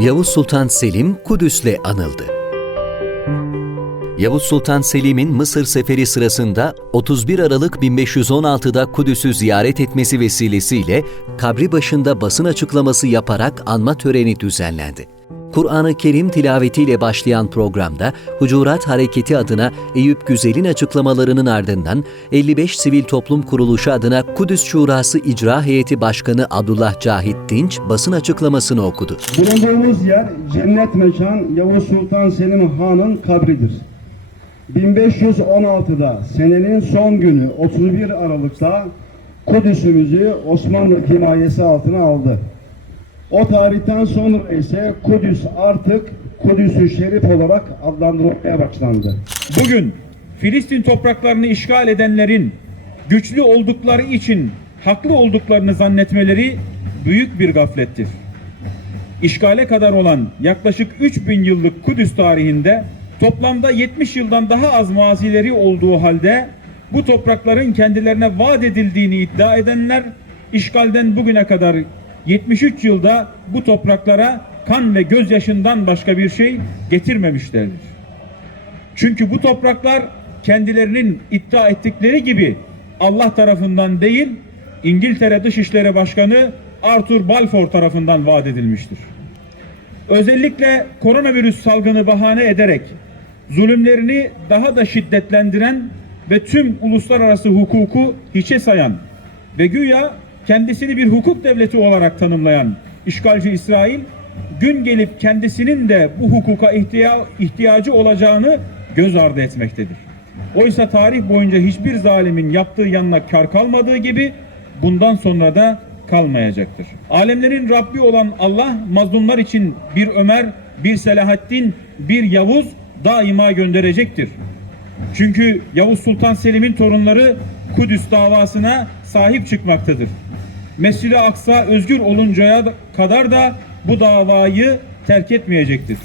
Yavuz Sultan Selim Kudüs'le anıldı. Yavuz Sultan Selim'in Mısır seferi sırasında 31 Aralık 1516'da Kudüs'ü ziyaret etmesi vesilesiyle kabri başında basın açıklaması yaparak anma töreni düzenlendi. Kur'an-ı Kerim tilavetiyle başlayan programda Hucurat Hareketi adına Eyüp Güzel'in açıklamalarının ardından 55 Sivil Toplum Kuruluşu adına Kudüs Şurası İcra Heyeti Başkanı Abdullah Cahit Dinç basın açıklamasını okudu. Bulunduğumuz yer cennet mekan Yavuz Sultan Selim Han'ın kabridir. 1516'da senenin son günü 31 Aralık'ta Kudüs'ümüzü Osmanlı himayesi altına aldı. O tarihten sonra ise Kudüs artık Kudüs-ü Şerif olarak adlandırılmaya başlandı. Bugün Filistin topraklarını işgal edenlerin güçlü oldukları için haklı olduklarını zannetmeleri büyük bir gaflettir. İşgale kadar olan yaklaşık 3000 yıllık Kudüs tarihinde toplamda 70 yıldan daha az mazileri olduğu halde bu toprakların kendilerine vaat edildiğini iddia edenler işgalden bugüne kadar 73 yılda bu topraklara kan ve gözyaşından başka bir şey getirmemişlerdir. Çünkü bu topraklar kendilerinin iddia ettikleri gibi Allah tarafından değil, İngiltere Dışişleri Başkanı Arthur Balfour tarafından vaat edilmiştir. Özellikle koronavirüs salgını bahane ederek zulümlerini daha da şiddetlendiren ve tüm uluslararası hukuku hiçe sayan ve güya kendisini bir hukuk devleti olarak tanımlayan işgalci İsrail gün gelip kendisinin de bu hukuka ihtiya- ihtiyacı olacağını göz ardı etmektedir. Oysa tarih boyunca hiçbir zalimin yaptığı yanına kar kalmadığı gibi bundan sonra da kalmayacaktır. Alemlerin Rabbi olan Allah mazlumlar için bir Ömer, bir Selahaddin, bir Yavuz daima gönderecektir. Çünkü Yavuz Sultan Selim'in torunları Kudüs davasına sahip çıkmaktadır. Mescid-i Aksa özgür oluncaya kadar da bu davayı terk etmeyecektir.